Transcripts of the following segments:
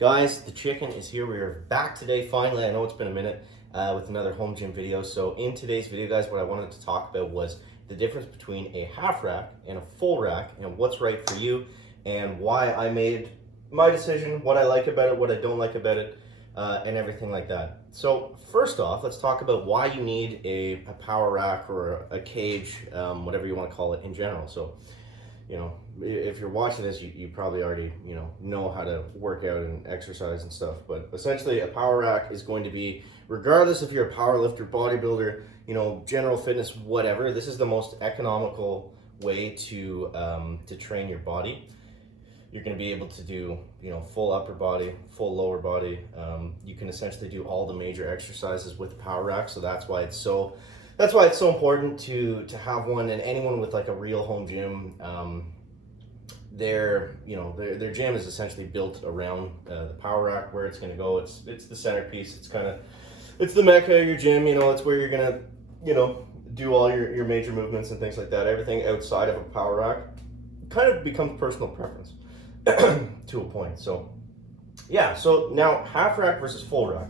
Guys, the chicken is here. We are back today, finally. I know it's been a minute with another home gym video. So in today's video, guys, what I wanted to talk about was the difference between a half rack and a full rack and what's right for you and why I made my decision, what I like about it, what I don't like about it, and everything like that. So first off, let's talk about why you need a power rack or a cage, whatever you want to call it in general. So, you know, if you're watching this, you probably already, know how to work out and exercise and stuff. But essentially a power rack is going to be, regardless if you're a power lifter, bodybuilder, general fitness, whatever, this is the most economical way to train your body. You're going to be able to do, full upper body, full lower body. You can essentially do all the major exercises with the power rack. So that's why it's so important to have one. And anyone with like a real home gym, their gym is essentially built around the power rack, where it's going to go. It's the centerpiece. It's the mecca of your gym. It's where you're going to do all your major movements and things like that. Everything outside of a power rack kind of becomes personal preference to a point. So yeah, so now half rack versus full rack.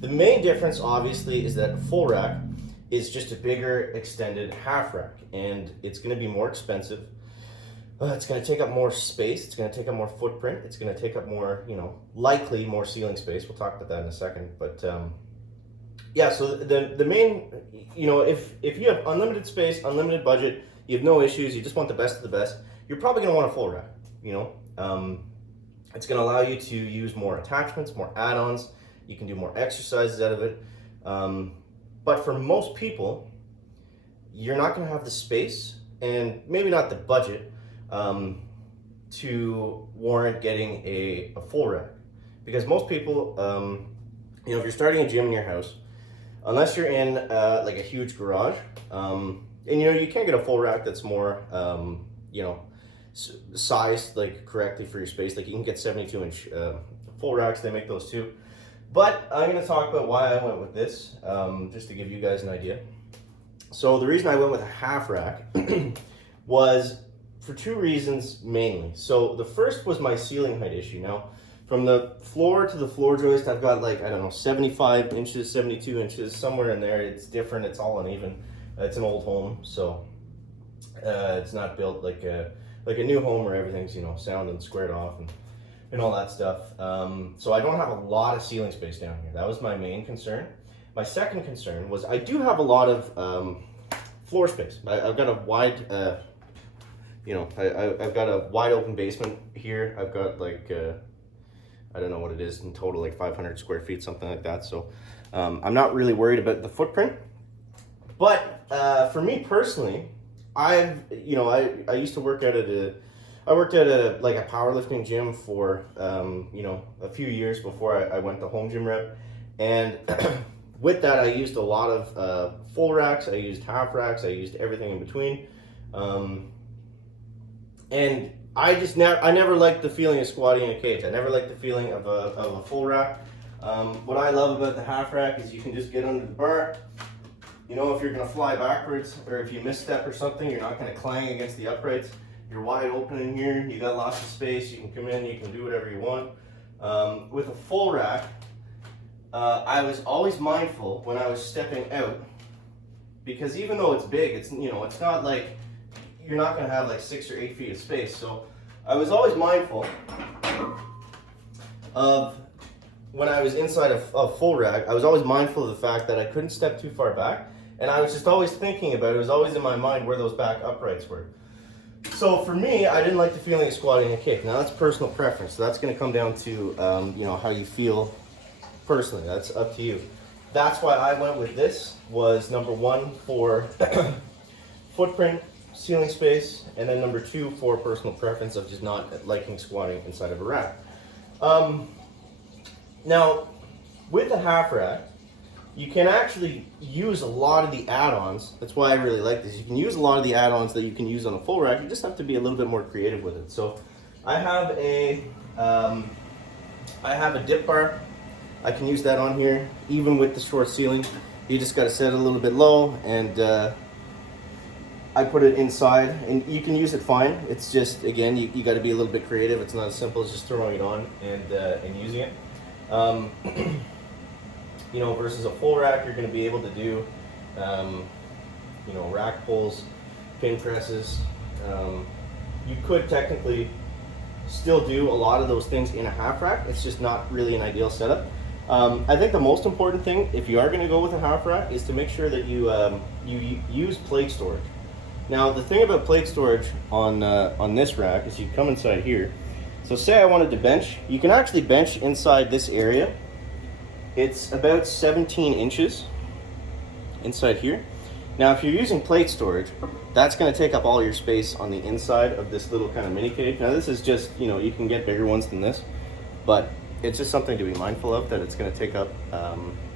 The main difference obviously is that a full rack is just a bigger extended half rack, and it's going to be more expensive. It's going to take up more space. It's going to take up more footprint. It's going to take up more, likely more ceiling space. We'll talk about that in a second. But yeah, so the main, if you have unlimited space, unlimited budget, you have no issues, you just want the best of the best, you're probably going to want a full rack. It's going to allow you to use more attachments, more add-ons. You can do more exercises out of it. But for most people, you're not going to have the space and maybe not the budget to warrant getting a full rack. Because most people, if you're starting a gym in your house, unless you're in like a huge garage, and you can't get a full rack that's more, sized like correctly for your space. Like you can get 72-inch full racks, they make those too. But I'm going to talk about why I went with this, just to give you guys an idea. So the reason I went with a half rack was for two reasons mainly. So the first was my ceiling height issue. Now, from the floor to the floor joist, I've got 75 inches, 72 inches, somewhere in there. It's different, it's all uneven. It's an old home, so it's not built like a new home where everything's, sound and squared off and all that stuff. So I don't have a lot of ceiling space down here. That was my main concern. My second concern was I do have a lot of floor space. I've got a wide, I've got a wide open basement here. I've got I don't know what it is in total, 500 square feet, something like that. So I'm not really worried about the footprint. But for me personally, I used to work out I worked at a powerlifting gym for, a few years before I went the home gym rep. And with that, I used a lot of full racks. I used half racks. I used everything in between. And I never liked the feeling of squatting in a cage. I never liked the feeling of a full rack. What I love about the half rack is you can just get under the bar. If you're going to fly backwards or if you misstep or something, you're not going to clang against the uprights. You're wide open in here. You got lots of space. You can come in. You can do whatever you want. With a full rack, I was always mindful when I was stepping out, because even though it's big, it's not like you're not going to have 6 or 8 feet of space. So I was always mindful of when I was inside a full rack. I was always mindful of the fact that I couldn't step too far back, and I was just always thinking about it. It was always in my mind where those back uprights were. So for me, I didn't like the feeling of squatting in a cage. Now that's personal preference. So that's going to come down to how you feel personally. That's up to you. That's why I went with this. Was number one for footprint, ceiling space, and then number two for personal preference of just not liking squatting inside of a rack. Now, with the half rack, you can actually use a lot of the add-ons. That's why I really like this. You can use a lot of the add-ons that you can use on a full rack. You just have to be a little bit more creative with it. So I have a dip bar. I can use that on here, even with the short ceiling. You just got to set it a little bit low, and I put it inside, and you can use it fine. It's just, again, you got to be a little bit creative. It's not as simple as just throwing it on and using it. You know, versus a full rack, you're going to be able to do, you know, rack pulls, pin presses. You could technically still do a lot of those things in a half rack. It's just not really an ideal setup. I think the most important thing, if you are going to go with a half rack, is to make sure that you use plate storage. Now, the thing about plate storage on this rack is you come inside here. So say I wanted to bench, you can actually bench inside this area. It's about 17 inches inside here. Now, if you're using plate storage, that's going to take up all your space on the inside of this little kind of mini cage. Now, this is just, you know, you can get bigger ones than this, but it's just something to be mindful of, that it's going to take up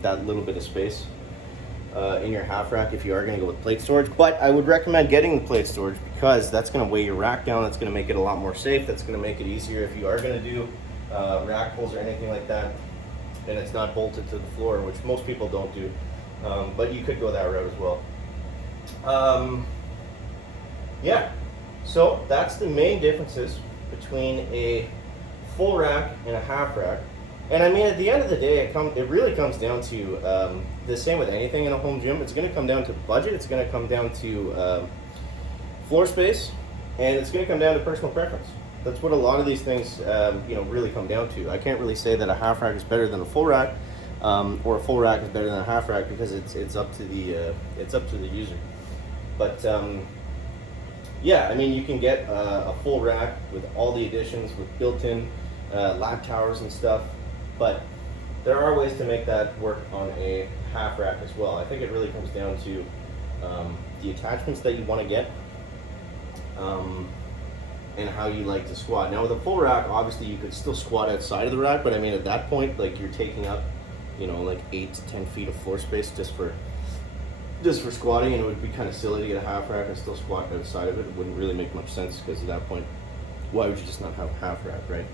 that little bit of space in your half rack if you are going to go with plate storage. But I would recommend getting the plate storage because that's going to weigh your rack down. That's going to make it a lot more safe. That's going to make it easier if you are going to do rack pulls or anything like that, and it's not bolted to the floor, which most people don't do. But you could go that route as well. Yeah, so that's the main differences between a full rack and a half rack. And I mean, at the end of the day, it really comes down to the same with anything in a home gym. It's going to come down to budget. It's going to come down to floor space, and it's going to come down to personal preference. That's what a lot of these things, you know, really come down to. I can't really say that a half rack is better than a full rack, or a full rack is better than a half rack, because it's up to the user. But yeah, I mean, you can get a full rack with all the additions, with built-in lap towers and stuff, but there are ways to make that work on a half rack as well. I think it really comes down to the attachments that you want to get, and how you like to squat. Now with a full rack, obviously you could still squat outside of the rack, but I mean, at that point, like, you're taking up, you know, like 8 to 10 feet of floor space just for squatting, and it would be kind of silly to get a half rack and still squat outside of it. It wouldn't really make much sense, because at that point, why would you just not have a half rack, right?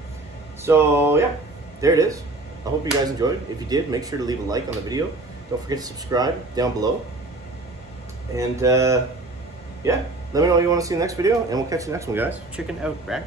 So yeah, there it is. I hope you guys enjoyed. If you did, make sure to leave a like on the video. Don't forget to subscribe down below. And yeah, let me know what you want to see in the next video, and we'll catch you in the next one, guys. Chicken out, rack.